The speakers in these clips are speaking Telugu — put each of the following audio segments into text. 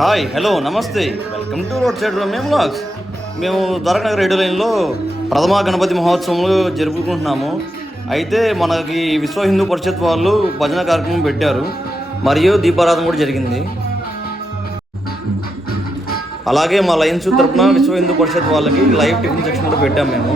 హాయ్, హలో, నమస్తే, వెల్కమ్ టు రోడ్ సైడ్ మేము వ్లాగ్స్. మేము ద్వారకానగర్ రేడియో లైన్లో ప్రథమ గణపతి మహోత్సవంలో జరుపుకుంటున్నాము. అయితే మనకి విశ్వ హిందూ పరిషత్ వాళ్ళు భజన కార్యక్రమం పెట్టారు, మరియు దీపారాధన కూడా జరిగింది. అలాగే మా లైన్స్ తరపున విశ్వ హిందూ పరిషత్ వాళ్ళకి లైవ్ టిఫిన్ సెక్షన్ కూడా పెట్టాము మేము.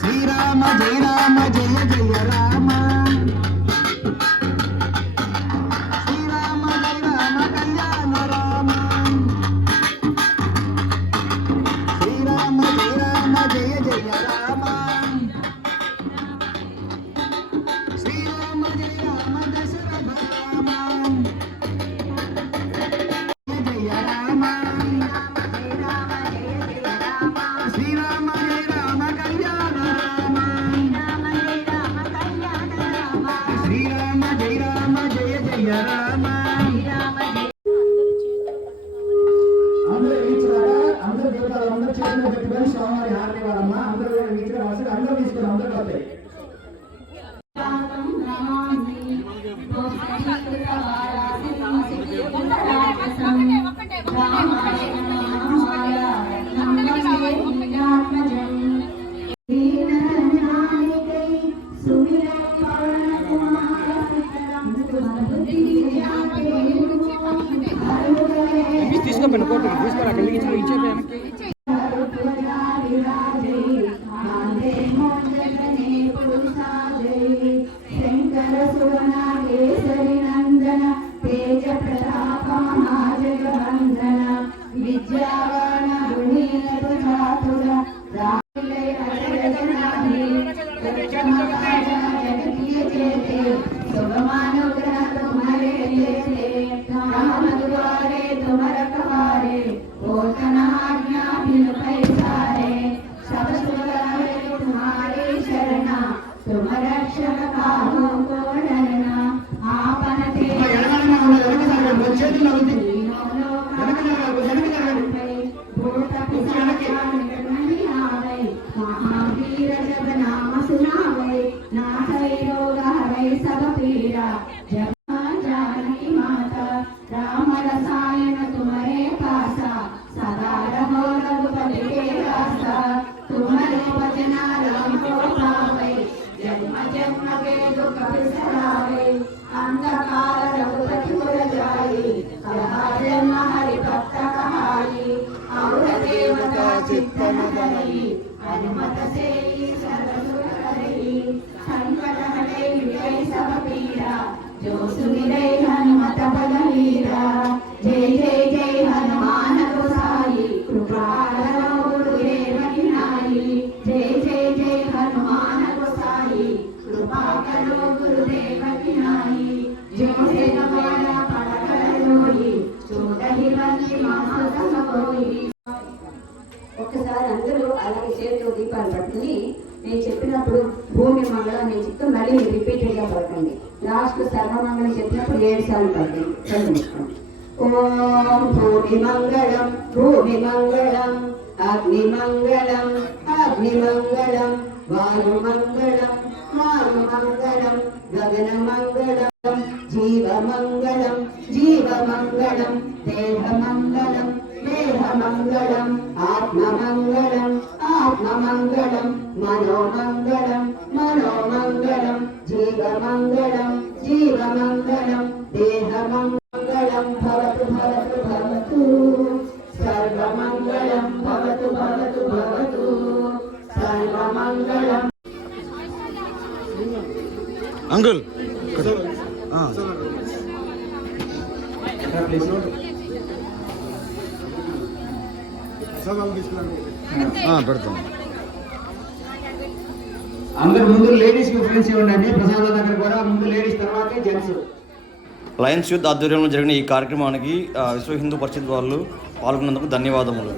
శ్రీరామ జయ రామ జయ జయ రామ, శ్రీరామ జయ రామ కళ్యాణ రామ, శ్రీరామ జయ రామ జయ జయ రామ, శ్రీరామ జయ రామ దశరథ రామ, జయ రామ శ్రీరామ జయ రామ కళ్యాణ రామ, శ్రీరామ జయ రామ జయ జయ రామ. అందరూ వీచులారా, అందరూ దేవతలు, అందరూ చేతులు పెట్టుకొని స్వామివారి హారతి వారమ్మా. అందరూ వీచులు వరుసగా అందరూ తీసుకొని అందరూ వస్తాయి. తీసుకోండి కోర్టు తీసుకోరా ఇచ్చే जय जय जय हनुमान गोसाई कृपालो गुरुदेव की नाई, जय जय जय हनुमान गोसाई कृपा करो गुरुदेव की नाई, जो से नवाला पड़कर जोड़ी चोदही बंदी महासम कोई. ఒక్కసారి అందరూ అలాగే చేతిలో దీపాలు పట్టుకుని నేను చెప్పినప్పుడు భూమి మంగళం నేను చెప్తూ మళ్ళీ మీరు రిపీటెడ్గా పడకండి. లాస్ట్ సర్వమంగళం చెప్పినప్పుడు 7 సార్లు పడకండి. చదువుకోండి. ఓం భూమి మంగళం భూమి మంగళం, అగ్ని మంగళం అగ్ని మంగళం, వాయు మంగళం వాయు మంగళం, గగన మంగళం జీవ మంగళం జీవ మంగళం, దేహ మంగళం దేహ మంగళం, ఆత్మ మంగళం ఆత్మ మంగళం, మనో మంగళం మనో మంగళం, జీవ మంగళం జీవ మంగళం, దేహ మంగళం భవతు భవతు భవతు, సర్వమంగళం భవతు భవతు భవతు, సర్వమంగళం. అంకుల్ పెడతాం. అందరు ముందు లేడీస్ ప్రిఫరెన్స్ ఇవ్వండి. ప్రసాదాల దగ్గర కూడా ముందు లేడీస్ తర్వాతే జెంట్స్. లయన్స్ యూత్ ఆధ్వర్యంలో జరిగిన ఈ కార్యక్రమానికి విశ్వ హిందూ పరిషత్ వాళ్ళు పాల్గొన్నందుకు ధన్యవాదములు.